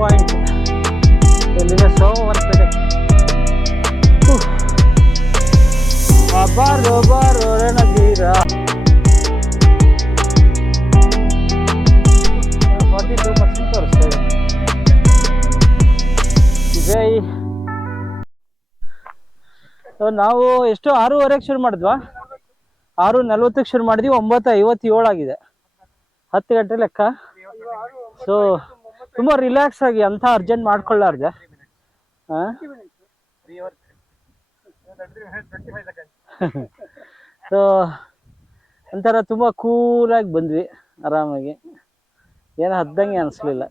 Point ಇಲ್ಲಿಂದ ಸೋಮವಾರಪೇಟೆ. ಬಾರೋ ಬಾರೋ ರಣಧೀರ. 42% ತೋರಿಸ್ತಾ ಇದೆ. ಜೈ. ನಾವು ಎಷ್ಟು 6:30ಕ್ಕೆ ಶುರು ಮಾಡಿದ್ವಾ? 6:40ಕ್ಕೆ ಶುರು ಮಾಡಿದ್ವಿ. 9:57 ಆಗಿದೆ. 10 ಗಂಟೆ ಲೆಕ್ಕ. ಸೊ ತುಂಬ ರಿಲ್ಯಾಕ್ಸ್ ಆಗಿ ಅಂತ ಅರ್ಜೆಂಟ್ ಮಾಡ್ಕೊಳ್ಳಾರ್ದೆ. ಸೊ ಒಂಥರ ತುಂಬ ಕೂಲಾಗಿ ಬಂದ್ವಿ, ಆರಾಮಾಗಿ, ಏನು ಹದ್ದಂಗೆ ಅನಿಸ್ಲಿಲ್ಲ.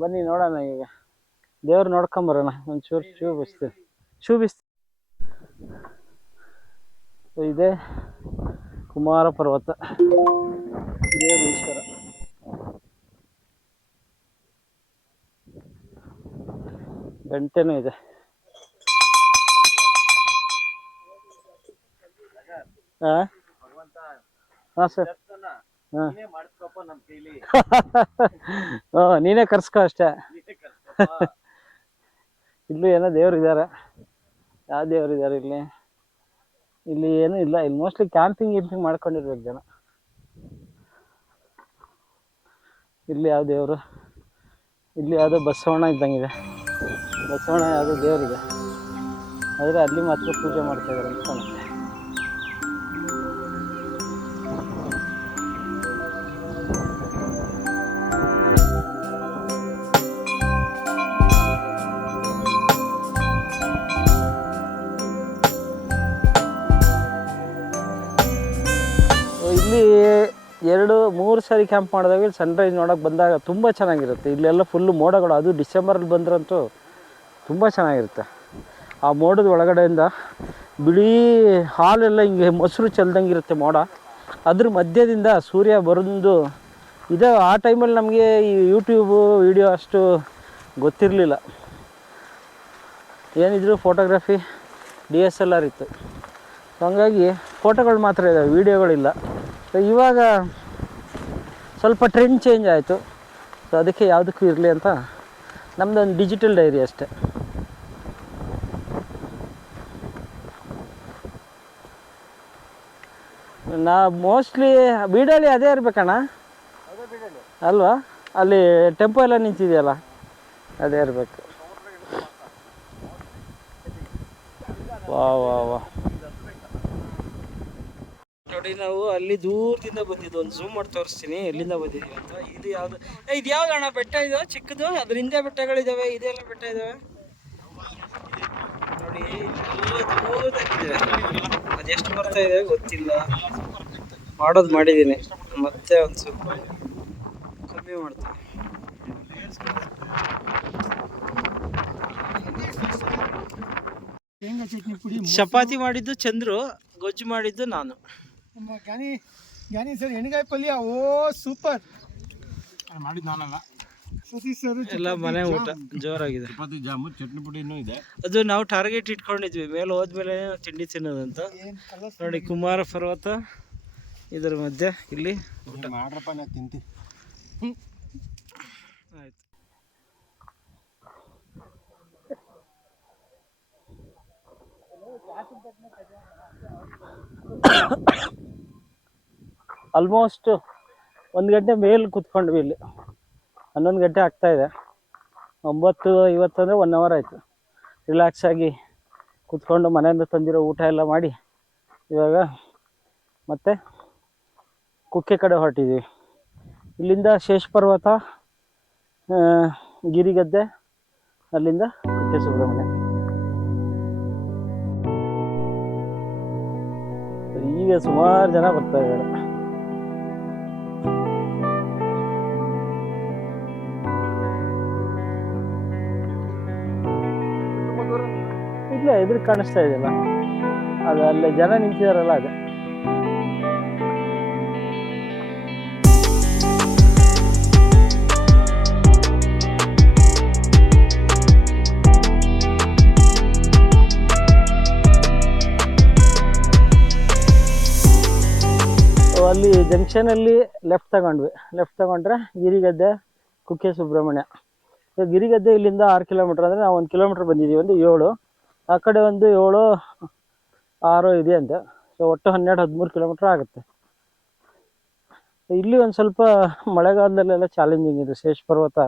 ಬನ್ನಿ ನೋಡೋಣ, ಈಗ ದೇವ್ರು ನೋಡ್ಕೊಂಬರೋಣ. ಒಂಚೂರು ಶೂ ಬಿಸ್ತೀವಿ. ಇದೆ ಕುಮಾರ ಪರ್ವತ, ದೇವ್ರ ಈಶ್ವರ. ಗಂಟೆನೂ ಇದೆ. ಹಾಂ ಸರ್. ಹಾಂ ನೀನೇ ಕರ್ಸ್ಕೊ ಅಷ್ಟೇ. ಇಲ್ಲೂ ಏನೋ ದೇವ್ರು ಇದ್ದಾರೆ. ಯಾವ ದೇವ್ರು ಇದ್ದಾರೆ ಇಲ್ಲಿ? ಇಲ್ಲಿ ಏನೂ ಇಲ್ಲ. ಇಲ್ಲಿ ಮೋಸ್ಟ್ಲಿ ಕ್ಯಾಂಪಿಂಗ್ ಮಾಡ್ಕೊಂಡಿರ್ಬೇಕು ಜನ. ಇಲ್ಲಿ ಯಾವ ದೇವರು? ಇಲ್ಲಿ ಯಾವುದೋ ಬಸವಣ್ಣ ಇದ್ದಂಗಿದೆ. ಬಸವಣ್ಣ ಯಾವುದೋ ದೇವರಿದೆ, ಆದರೆ ಅಲ್ಲಿ ಮಾತ್ರ ಪೂಜೆ ಮಾಡ್ತಾ ಇದ್ದಾರೆ ಅಂತ ಕಾಣುತ್ತೆ. ಇಲ್ಲಿ 2-3 ಸಾರಿ ಕ್ಯಾಂಪ್ ಮಾಡಿದಾಗ ಇಲ್ಲಿ ಸನ್ರೈಸ್ ನೋಡೋಕೆ ಬಂದಾಗ ತುಂಬ ಚೆನ್ನಾಗಿರುತ್ತೆ. ಇಲ್ಲೆಲ್ಲ ಫುಲ್ಲು ಮೋಡಗಳು. ಅದು ಡಿಸೆಂಬರಲ್ಲಿ ಬಂದ್ರಂತೂ ತುಂಬ ಚೆನ್ನಾಗಿರುತ್ತೆ. ಆ ಮೋಡದ ಒಳಗಡೆಯಿಂದ ಬಿಳಿ ಹಾಲೆಲ್ಲ ಹಿಂಗೆ ಮೊಸರು ಚೆಲ್ದಂಗಿರುತ್ತೆ ಮೋಡ. ಅದ್ರ ಮಧ್ಯದಿಂದ ಸೂರ್ಯ ಬರೋದು ಇದೆ. ಆ ಟೈಮಲ್ಲಿ ನಮಗೆ ಈ ಯೂಟ್ಯೂಬು ವಿಡಿಯೋ ಅಷ್ಟು ಗೊತ್ತಿರಲಿಲ್ಲ. ಏನಿದ್ರು ಫೋಟೋಗ್ರಫಿ DSLR ಇತ್ತು. ಸೊ ಹಂಗಾಗಿ ಫೋಟೋಗಳು ಮಾತ್ರ ಇದ್ದಾವೆ, ವೀಡಿಯೋಗಳಿಲ್ಲ. ಸೊ ಇವಾಗ ಸ್ವಲ್ಪ ಟ್ರೆಂಡ್ ಚೇಂಜ್ ಆಯಿತು. ಸೊ ಅದಕ್ಕೆ ಯಾವುದಕ್ಕೂ ಇರಲಿ ಅಂತ ನಮ್ಮದೊಂದು ಡಿಜಿಟಲ್ ಡೈರಿ ಅಷ್ಟೆ. ನಾ ಮೋಸ್ಟ್ಲಿ ಬೀಡಲ್ಲಿ ಅದೇ ಇರಬೇಕಣ್ಣ ಅಲ್ವಾ? ಅಲ್ಲಿ ಟೆಂಪೋ ಎಲ್ಲ ನಿಂತಿದೆಯಲ್ಲ, ಅದೇ ಇರಬೇಕು. ವಾ ವಾ ವಾ ನೋಡಿ, ನಾವು ಅಲ್ಲಿ ದೂರದಿಂದ ಬಂದಿದ್ದು. ಒಂದು ಝೂಮ್ ಮಾಡಿ ತೋರಿಸ್ತೀನಿ ಎಲ್ಲಿಂದ ಬಂದಿದ್ದೀವಿ ಅಂತ. ಇದು ಯಾವುದು? ಇದು ಯಾವ್ದು ಅಣ್ಣ ಬೆಟ್ಟ? ಇದು ಚಿಕ್ಕದು, ಅದ್ರ ಹಿಂದೆ ಬೆಟ್ಟಗಳಿದ್ದಾವೆ, ಇದೆಲ್ಲ ಬೆಟ್ಟ ಇದ್ದಾವೆ ನೋಡಿ. ದೂರದಾಗಿದೆ. ಅದೆಷ್ಟು ಬರ್ತಾ ಇದೆ ಗೊತ್ತಿಲ್ಲ. ಮಾಡೋದು ಮಾಡಿದ್ದೀನಿ, ಮತ್ತೆ ಒಂದು ಸ್ವಲ್ಪ ಕಮ್ಮಿ ಮಾಡ್ತೀನಿ. ಚಪಾತಿ ಮಾಡಿದ್ದು ಚಂದ್ರು, ಗೊಜ್ಜು ಮಾಡಿದ್ದು ನಾನು. ಜ್ಞಾನಿ ಸರ್ ಎಣ್ಗಾಯಿ ಪಲ್ಯ. ಓ ಸೂಪರ್ ಮಾಡಿದ್ದು ನಾನಲ್ಲ, ಸತೀಶ್ ಸರ್. ಎಲ್ಲ ಮನೆ ಊಟ ಜೋರಾಗಿದೆ. ಚಪಾತಿ, ಜಾಮು, ಚಟ್ನಿ ಪುಡಿನೂ ಇದೆ. ಅದು ನಾವು ಟಾರ್ಗೆಟ್ ಇಟ್ಕೊಂಡಿದ್ವಿ, ಮೇಲೆ ಹೋದ್ಮೇಲೆ ತಿಂಡಿ ತಿನ್ನೋದಂತ. ನೋಡಿ ಕುಮಾರ ಪರ್ವತ, ಇದರ ಮಧ್ಯೆ ಇಲ್ಲಿ ಊಟ ಮಾಡ್ರಪ್ಪ, ನಾ ತಿಂತೀನಿ. ಆಯ್ತು. ಆಲ್ಮೋಸ್ಟ್ 1 ಗಂಟೆ ಮೇಲೆ ಕೂತ್ಕೊಂಡ್ವಿ ಇಲ್ಲಿ. 11 ಗಂಟೆ ಆಗ್ತಾಯಿದೆ. 9:50 ಅಂದರೆ 1 ಅವರ್ ಆಯಿತು. ರಿಲ್ಯಾಕ್ಸ್ ಆಗಿ ಕೂತ್ಕೊಂಡು ಮನೆಯಿಂದ ತಂದಿರೋ ಊಟ ಎಲ್ಲ ಮಾಡಿ ಇವಾಗ ಮತ್ತೆ ಕುಕ್ಕೆ ಕಡೆ ಹೊರಟಿದ್ದೀವಿ. ಇಲ್ಲಿಂದ ಶೇಷ ಪರ್ವತ, ಗಿರಿಗದ್ದೆ, ಅಲ್ಲಿಂದ ಕುಕ್ಕೆ ಸುಬ್ರಹ್ಮಣ್ಯ. ಈಗ ಸುಮಾರು ಜನ ಬರ್ತಾ ಇದ್ದಾರೆ. ಇಲ್ಲ, ಎದುರು ಕಾಣಿಸ್ತಾ ಇದೆಯಲ್ಲ, ಅದು ಅಲ್ಲೇ ಜನ ನಿಂತಿದಾರಲ್ಲ, ಅದೇ. ಅಲ್ಲಿ ಜಂಕ್ಷನಲ್ಲಿ ಲೆಫ್ಟ್ ತಗೊಂಡ್ವಿ. ಲೆಫ್ಟ್ ತಗೊಂಡ್ರೆ ಗಿರಿಗದ್ದೆ, ಕುಕ್ಕೆ ಸುಬ್ರಹ್ಮಣ್ಯ. ಸೊ ಗಿರಿಗದ್ದೆ ಇಲ್ಲಿಂದ 6 ಕಿಲೋಮೀಟ್ರ್ ಅಂದರೆ ನಾವು 1 ಕಿಲೋಮೀಟ್ರ್ ಬಂದಿದ್ದೀವಿ, ಒಂದು 7, ಆ ಕಡೆ ಒಂದು 7, 6 ಇದೆ ಅಂತೆ. ಸೊ ಒಟ್ಟು 12-13 ಕಿಲೋಮೀಟ್ರ್ ಆಗುತ್ತೆ. ಇಲ್ಲಿ ಒಂದು ಸ್ವಲ್ಪ ಮಳೆಗಾಲದಲ್ಲೆಲ್ಲ ಚಾಲೆಂಜಿಂಗ್ ಇದೆ ಶೇಷ ಪರ್ವತ,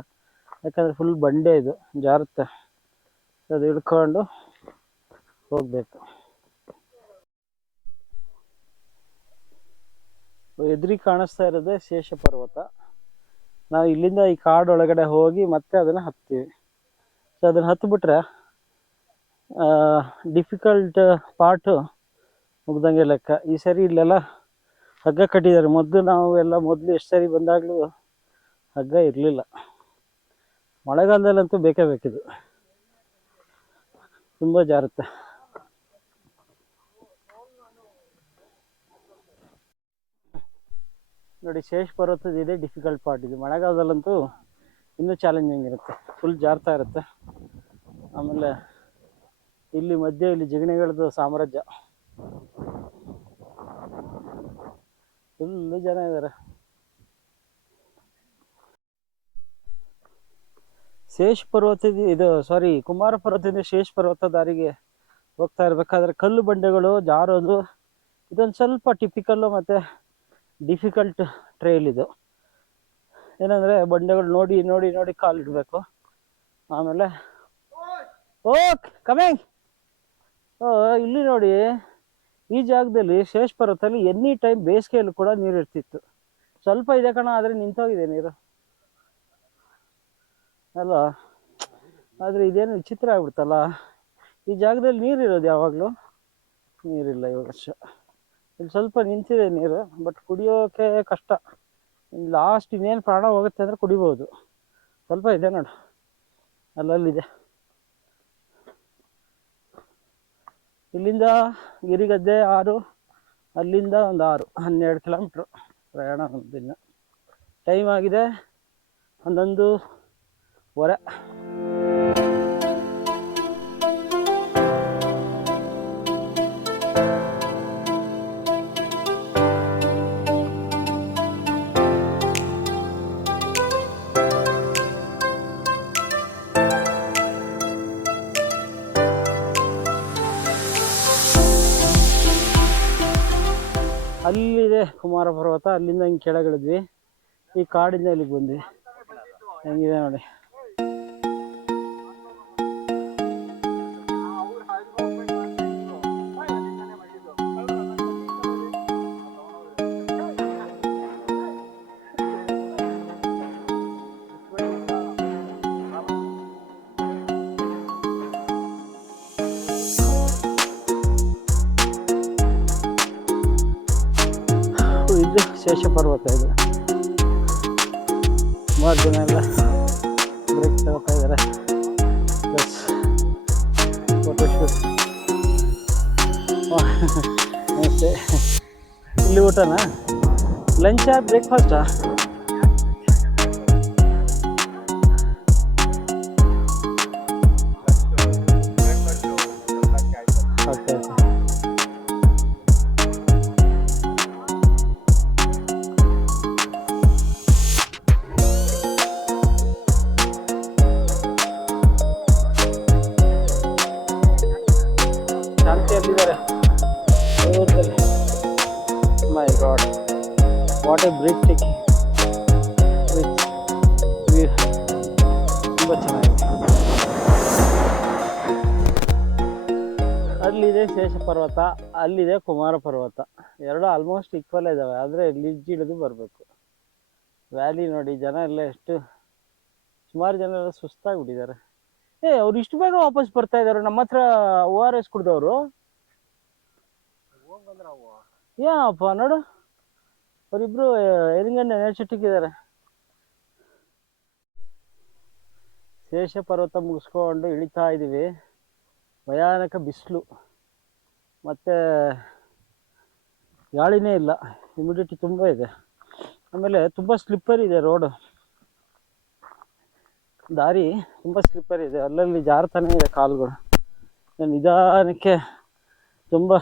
ಯಾಕಂದರೆ ಫುಲ್ ಬಂಡೆ ಇದು, ಜಾರುತ್ತೆ. ಅದು ಇಳ್ಕೊಂಡು ಹೋಗಬೇಕು. ಎದುರಿಗೆ ಕಾಣಿಸ್ತಾ ಇರೋದೇ ಶೇಷ ಪರ್ವತ. ನಾವು ಇಲ್ಲಿಂದ ಈ ಕಾಡೊಳಗಡೆ ಹೋಗಿ ಮತ್ತೆ ಅದನ್ನು ಹತ್ತೀವಿ. ಸೊ ಅದನ್ನು ಹತ್ತಿಬಿಟ್ರೆ ಡಿಫಿಕಲ್ಟ್ ಪಾರ್ಟು ಮುಗ್ದಂಗೆ ಲೆಕ್ಕ. ಈ ಸರಿ ಇಲ್ಲೆಲ್ಲ ಹಗ್ಗ ಕಟ್ಟಿದ್ದಾರೆ. ಮೊದಲು ಎಷ್ಟು ಸರಿ ಬಂದಾಗಲೂ ಹಗ್ಗ ಇರಲಿಲ್ಲ. ಮಳೆಗಾಲದಲ್ಲಂತೂ ಬೇಕೇ ಬೇಕಿದು, ತುಂಬ ಜಾರುತ್ತೆ. ನೋಡಿ, ಶೇಷ ಪರ್ವತದ ಇದೆ ಡಿಫಿಕಲ್ಟ್ ಪಾರ್ಟ್ ಇದು. ಮಳೆಗಾಲದಲ್ಲಂತೂ ಇನ್ನೂ ಚಾಲೆಂಜಿಂಗ್ ಇರುತ್ತೆ, ಫುಲ್ ಜಾರ್ತಾ ಇರುತ್ತೆ. ಆಮೇಲೆ ಇಲ್ಲಿ ಮಧ್ಯೆ ಇಲ್ಲಿ ಜಿಗಣೆಗಳದ್ದು ಸಾಮ್ರಾಜ್ಯ, ಫುಲ್ಲು ಜನ ಇದ್ದಾರೆ. ಶೇಷ ಪರ್ವತದ ಕುಮಾರ ಪರ್ವತದಿಂದ ಶೇಷ ಪರ್ವತ ದಾರಿಗೆ ಹೋಗ್ತಾ ಇರ್ಬೇಕಾದ್ರೆ ಕಲ್ಲು ಬಂಡೆಗಳು ಜಾರೋದು ಇದೊಂದು ಸ್ವಲ್ಪ ಟಿಪಿಕಲ್ಲು ಮತ್ತು ಡಿಫಿಕಲ್ಟ್ ಟ್ರೈಲ್ ಇದು. ಏನಂದರೆ ಬಂಡೆಗಳು ನೋಡಿ ನೋಡಿ ನೋಡಿ ಕಾಲಿಡಬೇಕು. ಆಮೇಲೆ ಕಮಿಂಗ್ ಇಲ್ಲಿ ನೋಡಿ, ಈ ಜಾಗದಲ್ಲಿ ಶೇಷ ಪರ್ವತದಲ್ಲಿ ಎನಿ ಟೈಮ್ ಬೇಸಿಗೆಯಲ್ಲೂ ಕೂಡ ನೀರು ಇರ್ತಿತ್ತು. ಸ್ವಲ್ಪ ಇದೆ ಕಣ, ಆದರೆ ನಿಂತೋಗಿದೆ ನೀರು ಅಲ್ವಾ. ಆದರೆ ಇದೇನು ವಿಚಿತ್ರ ಆಗ್ಬಿಡ್ತಲ್ಲ, ಈ ಜಾಗದಲ್ಲಿ ನೀರಿರೋದು ಯಾವಾಗಲೂ ನೀರಿಲ್ಲ ಈ ವರ್ಷ. ಇಲ್ಲಿ ಸ್ವಲ್ಪ ನಿಂತಿದೆ ನೀರು, ಬಟ್ ಕುಡಿಯೋಕೆ ಕಷ್ಟ. ಲಾಸ್ಟ್ ಇನ್ನೇನು ಪ್ರಾಣ ಹೋಗುತ್ತೆ ಅಂದರೆ ಕುಡಿಬೋದು. ಸ್ವಲ್ಪ ಇದೆ ನೋಡು, ಅಲ್ಲಲ್ಲಿದೆ. ಇಲ್ಲಿಂದ ಗಿರಿಗದ್ದೆ 6, ಅಲ್ಲಿಂದ ಒಂದು 6, 12 ಕಿಲೋಮೀಟ್ರು ಪ್ರಯಾಣ ದಿನ. ಟೈಮ್ ಆಗಿದೆ 11:15. ಅಲ್ಲಿದೆ ಕುಮಾರ ಪರ್ವತ. ಅಲ್ಲಿಂದ ಹಿಂಗೆ ಕೆಳಗಿಳಿದ್ವಿ, ಈ ಕಾಡಿಂದ ಇಲ್ಲಿಗೆ ಬಂದ್ವಿ. ಹೆಂಗಿದೆ ನೋಡಿ. ಇದು ಶೇಷ ಪರ್ವತ. ಇದು ಸುಮಾರು ಜನ ಎಲ್ಲ ಬ್ರೇಕ್ ತಗೋತಾ ಇದ್ದಾರೆ, ಪ್ಲಸ್ ಫೋಟೋಶೂಟ್. ನಮಸ್ತೆ. ಇಲ್ಲಿ ಊಟನಾ, ಲಂಚಾ, ಬ್ರೇಕ್ಫಾಸ್ಟಾ? Okay okay. ಶಾಂತಿಯಲ್ಲಿದ್ದಾರೆ ದೂರದಲ್ಲಿ. My God, what a breathtaking view. ತುಂಬ ಚೆನ್ನಾಗಿದೆ. ಅಲ್ಲಿದೆ ಶೇಷ ಪರ್ವತ, ಅಲ್ಲಿದೆ ಕುಮಾರ ಪರ್ವತ. ಎರಡು ಆಲ್ಮೋಸ್ಟ್ ಈಕ್ವಲ್ ಇದ್ದಾವೆ, ಆದರೆ ಲಿಜ್ ಇಳಿದು ಬರಬೇಕು. ವ್ಯಾಲಿ ನೋಡಿ, ಜನ ಎಲ್ಲ ಎಷ್ಟು, ಸುಮಾರು ಜನ ಎಲ್ಲ ಸುಸ್ತಾಗ್ಬಿಟ್ಟಿದ್ದಾರೆ. ಅವ್ರು ಇಷ್ಟು ಬೇಗ ವಾಪಸ್ ಬರ್ತಾ ಇದ್ದಾರೆ. ನಮ್ಮ ಹತ್ರ ORS ಕುಡ್ದವ್ರು ಏನಪ್ಪ ನೋಡು, ಅವರಿಬ್ರು ಎರಿಂಗಣ್ಣ ಎನರ್ಜೆಟಿಕ್ ಇದ್ದಾರೆ. ಶೇಷ ಪರ್ವತ ಮುಗಿಸ್ಕೊಂಡು ಇಳಿತಾ ಇದ್ದೀವಿ. ಭಯಾನಕ ಬಿಸಿಲು, ಮತ್ತು ಗಾಳಿನೇ ಇಲ್ಲ, ಹ್ಯುಮಿಡಿಟಿ ತುಂಬ ಇದೆ. ಆಮೇಲೆ ತುಂಬ ಸ್ಲಿಪ್ಪರ್ ಇದೆ ರೋಡು, ದಾರಿ ತುಂಬ ಸ್ಲಿಪ್ಪರ್ ಇದೆ, ಅಲ್ಲಲ್ಲಿ ಜಾರ್ತಾನೆ ಇದೆ ಕಾಲುಗಳು. ನಿಧಾನಕ್ಕೆ ತುಂಬ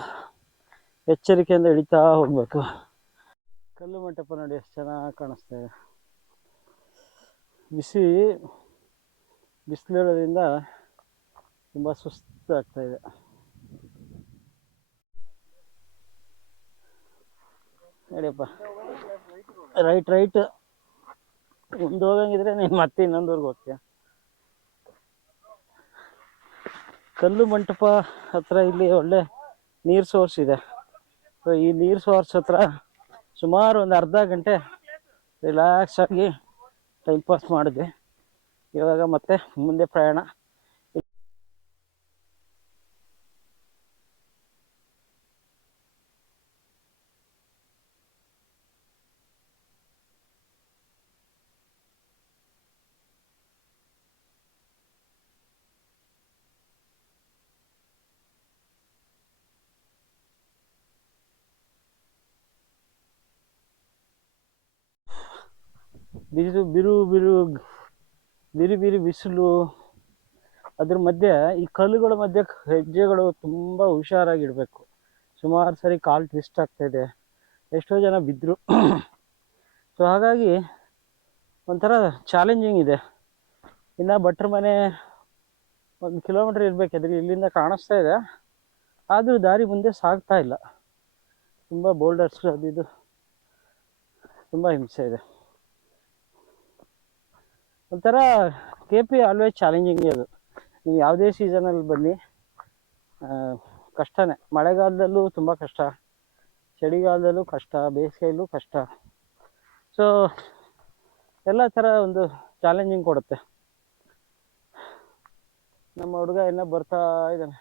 ಎಚ್ಚರಿಕೆಯಿಂದ ಇಳಿತಾ ಹೋಗ್ಬೇಕು. ಕಲ್ಲು ಮಂಟಪ ನೋಡಿ ಎಷ್ಟು ಚೆನ್ನಾಗಿ ಕಾಣಿಸ್ತಾ ಇದೆ. ಬಿಸಿಲಿರೋದ್ರಿಂದ ತುಂಬ ಸುಸ್ತಾಗ್ತಾಯಿದೆ. ನಡಿಯಪ್ಪ, ರೈಟ್ ಒಂದು ಹೋಗಂಗಿದ್ರೆ ನೀನು ಮತ್ತೆ ಇನ್ನೊಂದೂರ್ಗೆ ಹೋಗ್ತೀಯ. ಕಲ್ಲು ಮಂಟಪ ಹತ್ರ ಇಲ್ಲಿ ಒಳ್ಳೆ ನೀರು ಸೋರ್ಸ್ ಇದೆ. ಸೊ ಈ ನೀರು ಸೋರ್ಸ್ ಹತ್ರ ಸುಮಾರು ಒಂದು ಅರ್ಧ ಗಂಟೆ ರಿಲ್ಯಾಕ್ಸ್ ಆಗಿ ಟೈಮ್ ಪಾಸ್ ಮಾಡಿದ್ವಿ. ಇವಾಗ ಮತ್ತೆ ಮುಂದೆ ಪ್ರಯಾಣ. ಬಿರು ಬಿಸಿಲು, ಅದ್ರ ಮಧ್ಯೆ ಈ ಕಲ್ಲುಗಳ ಮಧ್ಯೆ ಹೆಜ್ಜೆಗಳು ತುಂಬ ಹುಷಾರಾಗಿಡಬೇಕು. ಸುಮಾರು ಸರಿ ಕಾಲು ಟ್ವಿಸ್ಟ್ ಆಗ್ತಾಯಿದೆ, ಎಷ್ಟೋ ಜನ ಬಿದ್ದರು. ಸೊ ಹಾಗಾಗಿ ಒಂಥರ ಚಾಲೆಂಜಿಂಗ್ ಇದೆ. ಇನ್ನು ಭಟ್ರ ಮನೆ 1 ಕಿಲೋಮೀಟ್ರ್ ಇರಬೇಕಿದ್ರೆ ಇಲ್ಲಿಂದ ಕಾಣಿಸ್ತಾ ಇದೆ, ಆದರೂ ದಾರಿ ಮುಂದೆ ಸಾಗ್ತಾ ಇಲ್ಲ. ತುಂಬ ಬೋಲ್ಡರ್ಸ್ ಅದು ಇದು ತುಂಬ ಹಿಂಸೆ ಇದೆ. ಒಂಥರ KP ಆಲ್ವೇಸ್ ಚಾಲೆಂಜಿಂಗ್. ಅದು ನೀವು ಯಾವುದೇ ಸೀಸನಲ್ಲಿ ಬನ್ನಿ ಕಷ್ಟನೇ. ಮಳೆಗಾಲದಲ್ಲೂ ತುಂಬ ಕಷ್ಟ, ಚಳಿಗಾಲದಲ್ಲೂ ಕಷ್ಟ, ಬೇಸಿಗೆಯಲ್ಲೂ ಕಷ್ಟ. ಸೊ ಎಲ್ಲ ಥರ ಒಂದು ಚಾಲೆಂಜಿಂಗ್ ಕೊಡುತ್ತೆ. ನಮ್ಮ ಹುಡುಗ ಇನ್ನೂ ಬರ್ತಾ ಇದ್ದಾನೆ.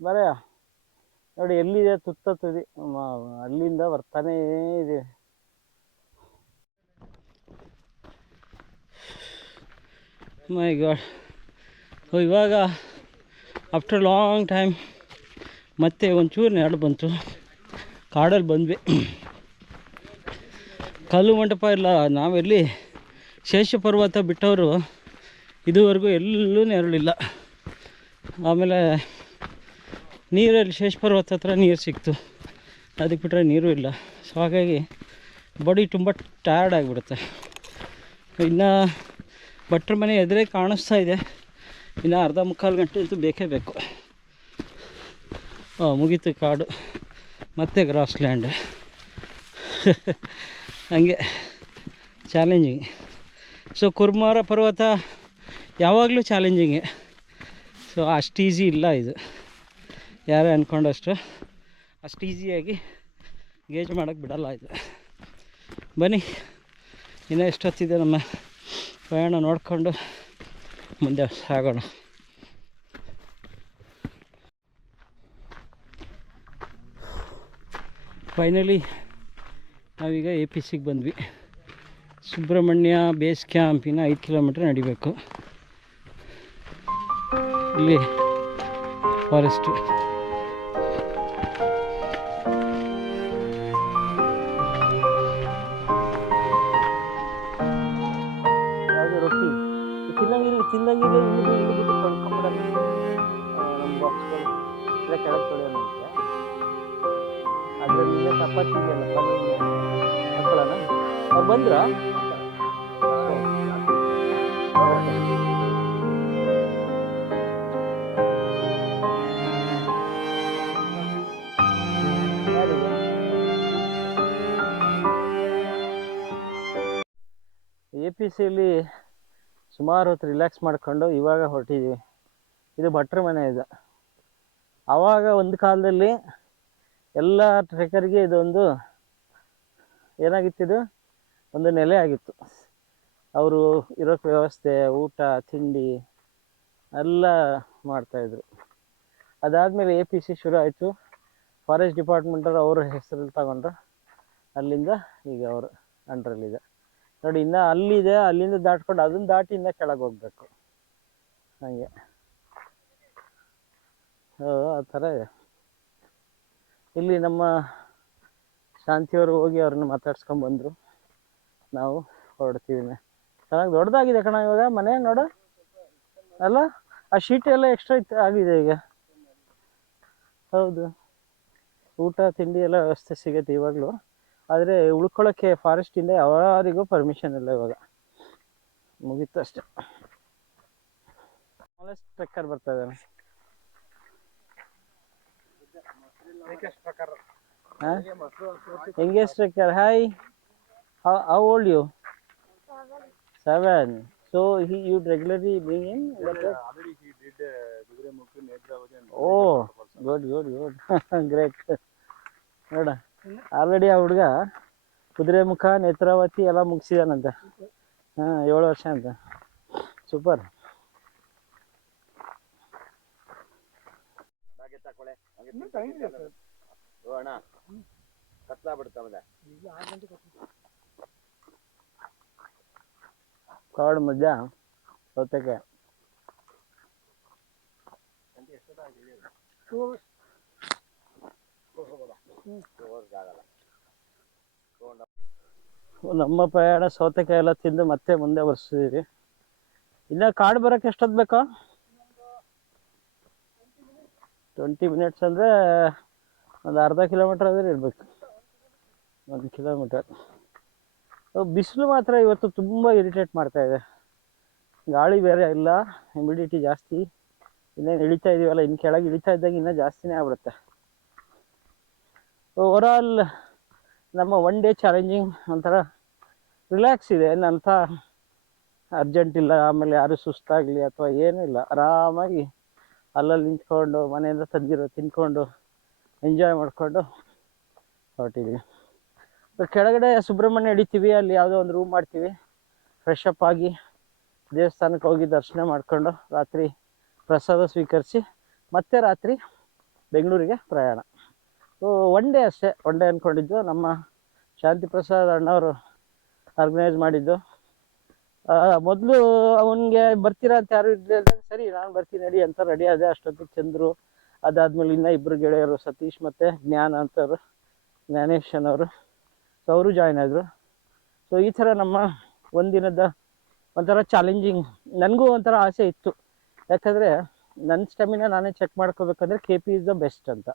ಬರೆಯ ನೋಡಿ ಎಲ್ಲಿದೆ ತುದಿ, ಅಲ್ಲಿಂದ ಬರ್ತಾನೇ ಇದೆ. ಮೈ ಗಾಡ್, ಇವಾಗ ಆಫ್ಟರ್ ಲಾಂಗ್ ಟೈಮ್ ಮತ್ತೆ ಒಂಚೂರು ನೆರಳು ಬಂತು. ಕಾಡಲ್ಲಿ ಬಂದ್ವಿ. ಕಲ್ಲು ಮಂಟಪ ಇಲ್ಲ, ನಾವೆಲ್ಲಿ ಶೇಷ ಪರ್ವತ ಬಿಟ್ಟವರು ಇದುವರೆಗೂ ಎಲ್ಲೂ ನೆರಳಿಲ್ಲ. ಆಮೇಲೆ ನೀರಲ್ಲಿ ಶೇಷ ಪರ್ವತ ಹತ್ರ ನೀರು ಸಿಕ್ತು, ಅದಕ್ಕೆ ಬಿಟ್ಟರೆ ನೀರು ಇಲ್ಲ. ಸೊ ಹಾಗಾಗಿ ಬಾಡಿ ತುಂಬ ಟಯರ್ಡ್ ಆಗಿಬಿಡುತ್ತೆ. ಇನ್ನು ಭಟ್ರ ಮನೆ ಎದುರೇ ಕಾಣಿಸ್ತಾ ಇದೆ, ಇನ್ನು ಅರ್ಧ ಮುಕ್ಕಾಲು ಗಂಟೆ ಅಂತೂ ಬೇಕೇ ಬೇಕು. ಮುಗೀತು ಕಾಡು, ಮತ್ತೆ ಗ್ರಾಸ್ ಲ್ಯಾಂಡ್. ಹಂಗೆ ಚಾಲೆಂಜಿಂಗ್. ಸೊ ಕುರ್ಮಾರ ಪರ್ವತ ಯಾವಾಗಲೂ ಚಾಲೆಂಜಿಂಗೆ. ಸೊ ಅಷ್ಟು ಈಸಿ ಇಲ್ಲ ಇದು, ಯಾರೇ ಅಂದ್ಕೊಂಡಷ್ಟು ಅಷ್ಟು ಈಸಿಯಾಗಿ ಗೇಜ್ ಮಾಡೋಕ್ಕೆ ಬಿಡಲ್ಲ ಇದು. ಬನ್ನಿ, ಇನ್ನೂ ಎಷ್ಟೊತ್ತಿದೆ ನಮ್ಮ ಪ್ರಯಾಣ ನೋಡಿಕೊಂಡು ಮುಂದೆ ಸಾಗೋಣ. ಫೈನಲಿ ನಾವೀಗ APCಗೆ ಬಂದ್ವಿ. ಸುಬ್ರಹ್ಮಣ್ಯ ಬೇಸ್ ಕ್ಯಾಂಪಿನ 5 ಕಿಲೋಮೀಟ್ರ್ ನಡಿಬೇಕು. ಇಲ್ಲಿ ಫಾರೆಸ್ಟು. ಯಾವುದೇ ರೊಟ್ಟಿ ತಿಂದಂಗಿದ್ರೆ ಇಳಿದು ಕಳ್ಕೊಂಬಿಡಲ್ಲ. ನಮ್ಮ ಬಾಕ್ಸ್ಗಳು ಇಲ್ಲ ಕೆಳಗೆ ತೊಳೆಯೋಣ ಅಂತ. ಅದರಲ್ಲಿ ಚಪಾತಿ ಇದೆಯಲ್ಲ ಪನ್ನೀರ್ ಹಾಕೊಳ್ಳೋಣ. ಅವ್ರು ಬಂದ್ರ APCಯಲ್ಲಿ ಸುಮಾರು ಹೊತ್ತು ರಿಲ್ಯಾಕ್ಸ್ ಮಾಡ್ಕೊಂಡು ಇವಾಗ ಹೊರಟಿದ್ದೀವಿ. ಇದು ಭಟ್ರ ಮನೆ ಇದೆ. ಆವಾಗ ಒಂದು ಕಾಲದಲ್ಲಿ ಎಲ್ಲ ಟ್ರೆಕರ್ಗೆ ಇದೊಂದು ಏನಾಗಿತ್ತಿದು, ಒಂದು ನೆಲೆ ಆಗಿತ್ತು. ಅವರು ಇರೋಕ್ಕೆ ವ್ಯವಸ್ಥೆ, ಊಟ ತಿಂಡಿ ಎಲ್ಲ ಮಾಡ್ತಾಯಿದ್ರು. ಅದಾದಮೇಲೆ APC ಶುರು ಆಯಿತು. ಫಾರೆಸ್ಟ್ ಡಿಪಾರ್ಟ್ಮೆಂಟರು ಅವ್ರ ಹೆಸರಲ್ಲಿ ತಗೊಂಡ್ರು. ಅಲ್ಲಿಂದ ಈಗ ಅವರು ಅಂಡ್ರಲ್ಲಿದೆ ನೋಡಿ. ಇನ್ನು ಅಲ್ಲಿದೆ, ಅಲ್ಲಿಂದ ದಾಟ್ಕೊಂಡು ಅದನ್ನು ದಾಟಿ ಇನ್ನೂ ಕೆಳಗೆ ಹೋಗ್ಬೇಕು. ಹಾಗೆ ಆ ಥರ ಇದೆ. ಇಲ್ಲಿ ನಮ್ಮ ಶಾಂತಿಯವರು ಹೋಗಿ ಅವ್ರನ್ನ ಮಾತಾಡ್ಸ್ಕೊಂಡ್ಬಂದರು. ನಾವು ಹೊರಡ್ತೀವಿ. ಚೆನ್ನಾಗಿ ದೊಡ್ಡದಾಗಿದೆ ಕಣ ಇವಾಗ ಮನೆ ನೋಡು. ಅಲ್ಲ ಆ ಶೀಟ್ ಎಲ್ಲ ಎಕ್ಸ್ಟ್ರಾ ಆಗಿದೆ ಈಗ. ಹೌದು, ಊಟ ತಿಂಡಿ ಎಲ್ಲ ವ್ಯವಸ್ಥೆ ಸಿಗುತ್ತೆ ಇವಾಗಲೂ. ಆದರೆ ಉಳ್ಕೊಳ್ಳೋಕ್ಕೆ ಫಾರೆಸ್ಟಿಂದ ಯಾರಿಗೂ ಪರ್ಮಿಷನ್ ಇಲ್ಲ ಇವಾಗ. ಮುಗೀತು ಅಷ್ಟೆ. ಸ್ಮಾಲೆಸ್ಟ್ ಟ್ರೆಕ್ಕರ್ ಬರ್ತಾ ಇದ್ದಾನೆ. Youngest trekker. Hi, how old you? 7. So you regularly bring him? Already he did Kudremukh, Netravati and Oh, good. Great. ನೋಡ, ಆಲ್ರೆಡಿ ಆ ಹುಡುಗ ಕುದುರೆಮುಖ, ನೇತ್ರಾವತಿ ಎಲ್ಲ ಮುಗಿಸಿದಾನಂತೆ. 7 ವರ್ಷ ಅಂತ. ಸೂಪರ್. ಕಾಡು ಮಧ್ಯ ಸೌತೆಕಾಯಿ. ನಮ್ಮ ಪ್ರಯಾಣ ಸೌತೆಕಾಯಿ ಎಲ್ಲ ತಿಂದು ಮತ್ತೆ ಮುಂದೆ ಬರ್ಸಿದೀವಿ. ಇನ್ನ ಕಾಡು ಬರಕ್ಕೆ ಎಷ್ಟೊತ್ತು ಬೇಕಾ? 20 ಮಿನಿಟ್ಸ್ ಅಂದರೆ ಒಂದು ಅರ್ಧ ಕಿಲೋಮೀಟ್ರ್ ಆದ್ರೆ ಇರಬೇಕು. 1 ಕಿಲೋಮೀಟರ್. ಬಿಸಿಲು ಮಾತ್ರ ಇವತ್ತು ತುಂಬ ಇರಿಟೇಟ್ ಮಾಡ್ತಾ ಇದೆ. ಗಾಳಿ ಬೇರೆ ಇಲ್ಲ, ಹ್ಯುಮಿಡಿಟಿ ಜಾಸ್ತಿ. ಇನ್ನೇನು ಇಳಿತಾ ಇದೀವಲ್ಲ, ಇನ್ನು ಕೆಳಗೆ ಇಳಿತಾ ಇದ್ದಾಗ ಇನ್ನೂ ಜಾಸ್ತಿನೇ ಆಗ್ಬಿಡುತ್ತೆ. ಓವರಾಲ್ ನಮ್ಮ 1 ಡೇ ಚಾಲೆಂಜಿಂಗ್ ಒಂಥರ ರಿಲ್ಯಾಕ್ಸ್ ಇದೆ. ಏನಂತ ಅರ್ಜೆಂಟ್ ಇಲ್ಲ, ಆಮೇಲೆ ಯಾರು ಸುಸ್ತಾಗಲಿ ಅಥವಾ ಏನೂ ಇಲ್ಲ. ಆರಾಮಾಗಿ ಅಲ್ಲಲ್ಲಿ ನಿಂತ್ಕೊಂಡು ಮನೆಯಿಂದ ತಂದಿರೋ ತಿಂದ್ಕೊಂಡು ಎಂಜಾಯ್ ಮಾಡಿಕೊಂಡು ಹೊರಟಿದ್ದೀವಿ. ಕೆಳಗಡೆ ಸುಬ್ರಹ್ಮಣ್ಯ ಹಿಡಿತೀವಿ, ಅಲ್ಲಿ ಯಾವುದೋ ಒಂದು ರೂಮ್ ಮಾಡ್ತೀವಿ, ಫ್ರೆಶ್ ಅಪ್ ಆಗಿ ದೇವಸ್ಥಾನಕ್ಕೆ ಹೋಗಿ ದರ್ಶನ ಮಾಡಿಕೊಂಡು ರಾತ್ರಿ ಪ್ರಸಾದ ಸ್ವೀಕರಿಸಿ ಮತ್ತೆ ರಾತ್ರಿ ಬೆಂಗಳೂರಿಗೆ ಪ್ರಯಾಣ. 1 ಡೇ ಅಷ್ಟೇ. 1 ಡೇ ಅಂದ್ಕೊಂಡಿದ್ದು. ನಮ್ಮ ಶಾಂತಿ ಪ್ರಸಾದ್ ಅಣ್ಣವರು ಆರ್ಗನೈಸ್ ಮಾಡಿದ್ದು. ಮೊದಲು ಅವನಿಗೆ ಬರ್ತೀರಾ ಅಂತ ಯಾರು ಇದ್ದಾಗ ಸರಿ ನಾನು ಬರ್ತೀನಿ ನಡಿ ಅಂತ ರೆಡಿ ಆದೆ. ಅಷ್ಟೊತ್ತಿಗೆ ಚಂದ್ರು, ಅದಾದ್ಮೇಲೆ ಇನ್ನೂ 2 ಗೆಳೆಯರು, ಸತೀಶ್ ಮತ್ತು ಜ್ಞಾನ ಅಂತವರು, ಜ್ಞಾನೇಶನ್ ಅವರು, ಸೊ ಅವರು ಜಾಯ್ನ್ ಆದರು. ಸೊ ಈ ಥರ ನಮ್ಮ ಒಂದಿನದ ಒಂಥರ ಚಾಲೆಂಜಿಂಗ್. ನನಗೂ ಒಂಥರ ಆಸೆ ಇತ್ತು, ಯಾಕಂದರೆ ನನ್ನ ಸ್ಟೆಮಿನಾ ನಾನೇ ಚೆಕ್ ಮಾಡ್ಕೋಬೇಕಂದ್ರೆ KP ಇಸ್ ದ ಬೆಸ್ಟ್ ಅಂತ.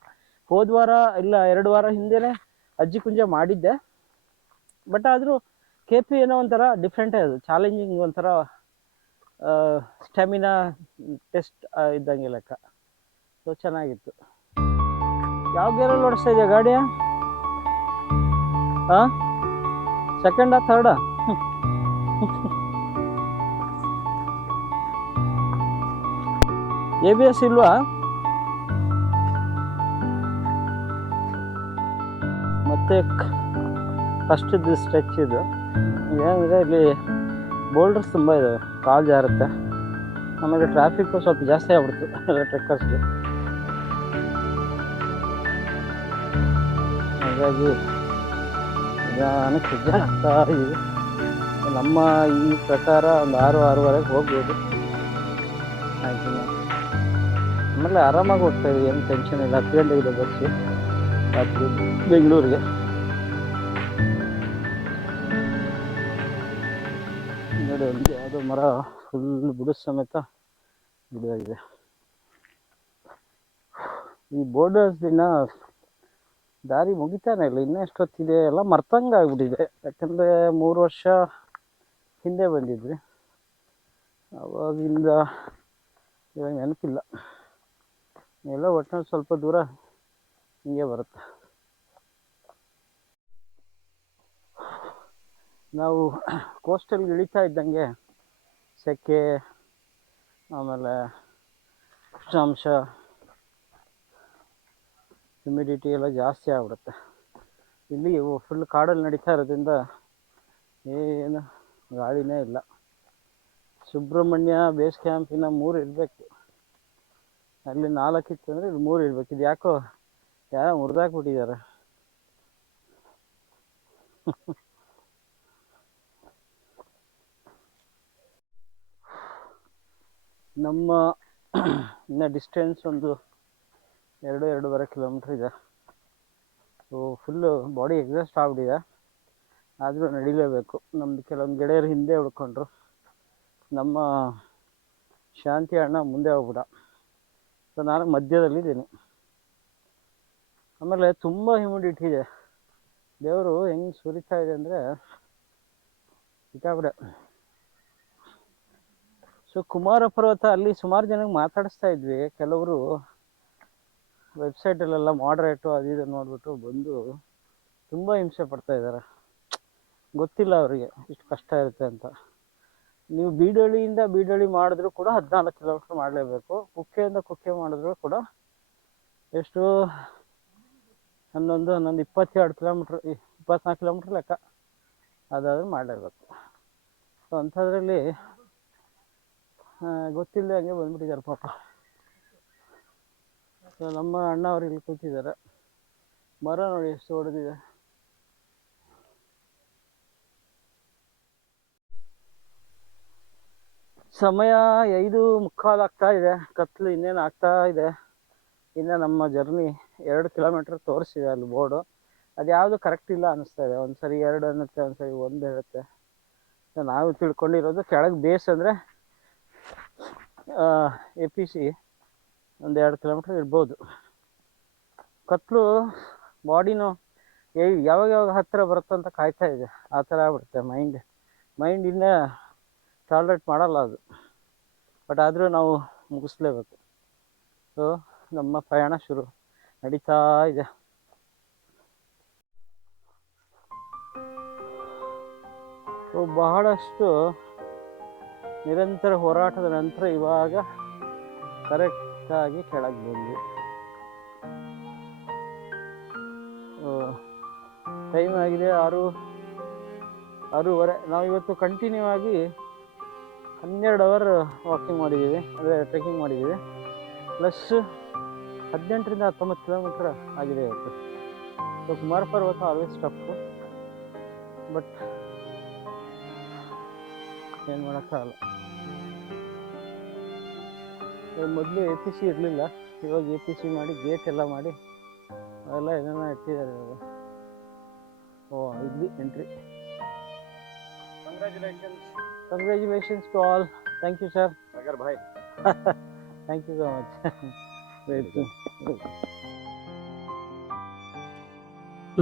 ಹೋದ ವಾರ ಇಲ್ಲ 2 ವಾರ ಹಿಂದೆನೇ ಅಜ್ಜಿ ಕುಂಜ ಮಾಡಿದ್ದೆ. ಬಟ್ ಆದರೂ KP ಏನೋ ಒಂಥರ ಡಿಫ್ರೆಂಟೇ, ಅದು ಚಾಲೆಂಜಿಂಗ್, ಒಂಥರ ಸ್ಟೆಮಿನಾ ಟೆಸ್ಟ್ ಇದ್ದಂಗೆ ಲೆಕ್ಕ. ಸೊ ಚೆನ್ನಾಗಿತ್ತು. ಯಾವ ಗೇರಲ್ಲಿ ಓಡಿಸ್ತಾ ಇದೆಯಾ ಗಾಡಿಯ? ಹಾಂ, ಸೆಕೆಂಡಾ ಥರ್ಡಾ? ABS ಇಲ್ವಾ? ಮತ್ತೆ ಫಸ್ಟ್ ಸ್ಟ್ರೆಚ್ ಇದು ಏನಂದರೆ ಇಲ್ಲಿ ಬೋಲ್ಡರ್ಸ್ ತುಂಬ ಇದ್ದಾವೆ, ಕಾಲು ಜಾರುತ್ತೆ. ಆಮೇಲೆ ಟ್ರಾಫಿಕ್ಕು ಸ್ವಲ್ಪ ಜಾಸ್ತಿ ಆಗ್ಬಿಡ್ತು ಟ್ರೆಕ್ಕರ್ಸ್ಗೆ. ಹಾಗಾಗಿ ನಿಧಾನಕ್ಕೆ ಹೆಜ್ಜೆ ಆಗ್ತಾ ಇದ್ದೀವಿ. ನಮ್ಮ ಈ ಪ್ರಕಾರ ಒಂದು 6-6:30 ಹೋಗ್ಬೋದು. ಆಯ್ತು, ಆಮೇಲೆ ಆರಾಮಾಗಿ ಹೋಗ್ತಾಯಿದ್ವಿ, ಏನು ಟೆನ್ಷನ್ ಇಲ್ಲ. 10 ಗಂಟೆಗಿದೆ ಬಸ್ಸು ರಾತ್ರಿ ಬೆಂಗಳೂರಿಗೆ. ನೋಡಿ, ಒಂದು ಯಾವುದೋ ಮರ ಫುಲ್ ಬುಡ ಸಮೇತ ಬಿಡುವಾಗಿದೆ. ಈ ಬೋರ್ಡರ್ಸ್ ದಿನ ದಾರಿ ಮುಗಿತಾನೆ ಇಲ್ಲ, ಇನ್ನೂ ಎಷ್ಟೊತ್ತಿದೆ ಎಲ್ಲ ಮರ್ತಂಗೆ ಆಗ್ಬಿಟ್ಟಿದೆ. ಯಾಕಂದರೆ 3 ವರ್ಷ ಹಿಂದೆ ಬಂದಿದ್ವಿ, ಅವಾಗಿಂದ ಇವಾಗ ನೆನಪಿಲ್ಲ. ಎಲ್ಲ ಒಟ್ಟಿನಲ್ಲಿ ಸ್ವಲ್ಪ ದೂರ ಹಿಂಗೆ ಬರುತ್ತೆ. ನಾವು ಕೋಸ್ಟಲ್ಗೆ ಇಳಿತಾ ಇದ್ದಂಗೆ ಸೆಕೆ, ಆಮೇಲೆ ಉಷ್ಣಾಂಶ, ಹ್ಯುಮಿಡಿಟಿ ಎಲ್ಲ ಜಾಸ್ತಿ ಆಗ್ಬಿಡುತ್ತೆ. ಇಲ್ಲಿ ಫುಲ್ ಕಾಡಲ್ಲಿ ನಡೀತಾ ಇರೋದ್ರಿಂದ ಏನು ಗಾಳಿನೇ ಇಲ್ಲ. ಸುಬ್ರಹ್ಮಣ್ಯ ಬೇಸ್ ಕ್ಯಾಂಪಿನ 3 ಇರಬೇಕು, ಅಲ್ಲಿ 4 ಇತ್ತು ಅಂದರೆ ಇಲ್ಲಿ 3 ಇರಬೇಕು. ಇದು ಯಾಕೋ ಯಾರೋ ಮುರಿದಾಕ್ಬಿಟ್ಟಿದ್ದಾರೆ. ನಮ್ಮ ಇನ್ನು ಡಿಸ್ಟೆನ್ಸ್ ಒಂದು 2-2.5 ಕಿಲೋಮೀಟ್ರ್ ಇದೆ. ಸೊ ಫುಲ್ಲು ಬಾಡಿ ಎಕ್ಸಾಸ್ಟ್ ಆಗ್ಬಿಟ್ಟಿದೆ, ಆದರೂ ನಡಿಲೇಬೇಕು. ನಮ್ಮದು ಕೆಲವೊಂದು ಗೆಳೆಯರು ಹಿಂದೆ ಉಳ್ಕೊಂಡ್ರು, ನಮ್ಮ ಶಾಂತಿ ಅಣ್ಣ ಮುಂದೆ ಹೋಗ್ಬಿಡ. ಸೊ ನಾನು ಮಧ್ಯದಲ್ಲಿದ್ದೀನಿ. ಆಮೇಲೆ ತುಂಬ ಹ್ಯುಮಿಡಿಟಿ ಇದೆ. ದೇವರು ಹೆಂಗೆ ಸುರಿತಾ ಇದೆ ಅಂದರೆ ಸಿಕ್ಕಾಬಿಡೆ. ಸೊ ಕುಮಾರ ಪರ್ವತ ಅಲ್ಲಿ ಸುಮಾರು ಜನಕ್ಕೆ ಮಾತಾಡಿಸ್ತಾ ಇದ್ವಿ. ಕೆಲವರು ವೆಬ್ಸೈಟಲ್ಲೆಲ್ಲ ಮಾಡ್ರೇಟು ಅದು ಇದು ನೋಡಿಬಿಟ್ಟು ಬಂದು ತುಂಬ ಹಿಂಸೆ ಪಡ್ತಾ ಇದ್ದಾರೆ. ಗೊತ್ತಿಲ್ಲ ಅವರಿಗೆ ಇಷ್ಟು ಕಷ್ಟ ಇರುತ್ತೆ ಅಂತ. ನೀವು ಬೀಡಳ್ಳಿ ಮಾಡಿದ್ರು ಕೂಡ 14 ಕಿಲೋಮೀಟ್ರ್ ಮಾಡಲೇಬೇಕು. ಕುಕ್ಕೆಯಿಂದ ಕುಕ್ಕೆ ಮಾಡಿದ್ರು ಕೂಡ ಎಷ್ಟು 11 22 ಕಿಲೋಮೀಟ್ರ್ 24 ಕಿಲೋಮೀಟ್ರ್ ಲೆಕ್ಕ ಅದಾದರೂ ಮಾಡಲೇಬೇಕು. ಸೊ ಅಂಥದ್ರಲ್ಲಿ ಗೊತ್ತಿಲ್ಲದೆ ಹಂಗೆ ಬಂದ್ಬಿಟ್ಟಿದ್ದಾರೆ ಪಾಪ. ಸೊ ನಮ್ಮ ಅಣ್ಣ ಅವ್ರು ಇಲ್ಲಿ ಕೂತಿದ್ದಾರೆ. ಮರ ನೋಡಿ ಎಷ್ಟು ಹೊಡೆದಿದೆ. ಸಮಯ 5:15 ಆಗ್ತಾ ಇದೆ. ಕತ್ಲು ಇನ್ನೇನು ಆಗ್ತಾ ಇದೆ. ಇನ್ನು ನಮ್ಮ ಜರ್ನಿ 2 ಕಿಲೋಮೀಟ್ರ್ ತೋರಿಸಿದೆ ಅಲ್ಲಿ ಬೋರ್ಡು. ಅದು ಯಾವುದು ಕರೆಕ್ಟ್ ಇಲ್ಲ ಅನ್ನಿಸ್ತಾ ಇದೆ. ಒಂದು ಸರಿ 2 ಅನ್ನುತ್ತೆ, ಒಂದು ಸರಿ 1 ಹೇಳುತ್ತೆ. ಸೊ ನಾವು ತಿಳ್ಕೊಂಡಿರೋದು ಕೆಳಗೆ ಬೇಸ್ ಅಂದರೆ APC ಒಂದು 2 ಕಿಲೋಮೀಟ್ರ್ ಇರ್ಬೋದು. ಕತ್ಲು ಬಾಡಿನೂ ಯಾವಾಗ ಹತ್ತಿರ ಬರುತ್ತೋ ಅಂತ ಕಾಯ್ತಾ ಇದೆ. ಆ ಥರ ಆಗ್ಬಿಡುತ್ತೆ ಮೈಂಡಿಂದ ಟಾಲ್ರೇಟ್ ಮಾಡಲ್ಲ ಅದು. ಬಟ್ ಆದರೂ ನಾವು ಮುಗಿಸ್ಲೇಬೇಕು. ಸೊ ನಮ್ಮ ಪ್ರಯಾಣ ನಡೀತಾ ಇದೆ. ಬಹಳಷ್ಟು ನಿರಂತರ ಹೋರಾಟದ ನಂತರ ಇವಾಗ ಕರೆಕ್ಟಾಗಿ ಕೆಳಗೆ ಬಂದ್ವಿ. ಟೈಮ್ ಆಗಿದೆ 6:30. ನಾವು ಇವತ್ತು ಕಂಟಿನ್ಯೂ ಆಗಿ 12 ಅವರ್ ವಾಕಿಂಗ್ ಮಾಡಿದ್ದೀವಿ, ಅಂದರೆ ಟ್ರೆಕ್ಕಿಂಗ್ ಮಾಡಿದ್ದೀವಿ. ಪ್ಲಸ್ 18ರಿಂದ 19 ಕಿಲೋಮೀಟ್ರ್ ಆಗಿದೆ ಇವತ್ತು. ಸೊ ಕುಮಾರ ಪರ್ವತ ಆಲ್ವೇಸ್ ಟಫು, ಬಟ್ ಏನು ಮಾಡೋಕ್ಕಾಗಲ್ಲ. ಮೊದಲು APC ಇರಲಿಲ್ಲ, ಇವಾಗ APC ಮಾಡಿ ಗೇಟ್ ಎಲ್ಲ ಮಾಡಿ ಅವೆಲ್ಲ ಏನೇನೋ ಇಟ್ಟಿದ್ದಾರೆ ಇವಾಗ. ಇಲ್ಲಿ entry. Congratulations to all. Thank you, sir. Sagar bhai. Thank you so much.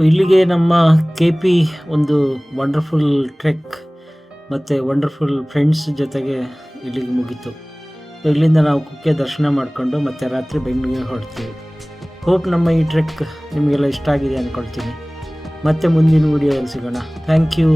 ಇಲ್ಲಿಗೆ ನಮ್ಮ KP ಒಂದು ವಂಡರ್ಫುಲ್ ಟ್ರೆಕ್ ಮತ್ತು ವಂಡರ್ಫುಲ್ ಫ್ರೆಂಡ್ಸ್ ಜೊತೆಗೆ ಇಲ್ಲಿಗೆ ಮುಗೀತು. ಇಲ್ಲಿಂದ ನಾವು ಕುಕ್ಕೆ ದರ್ಶನ ಮಾಡಿಕೊಂಡು ಮತ್ತೆ ರಾತ್ರಿ ಬೆಂಗಳೂರಿಗೆ ಹೊರಡ್ತೀವಿ. ಹೋಪ್ ನಮ್ಮ ಈ ಟ್ರೆಕ್ ನಿಮಗೆಲ್ಲ ಇಷ್ಟ ಆಗಿದೆ ಅಂದ್ಕೊಳ್ತೀನಿ. ಮತ್ತೆ ಮುಂದಿನ ವಿಡಿಯೋದಲ್ಲಿ ಸಿಗೋಣ. Thank you.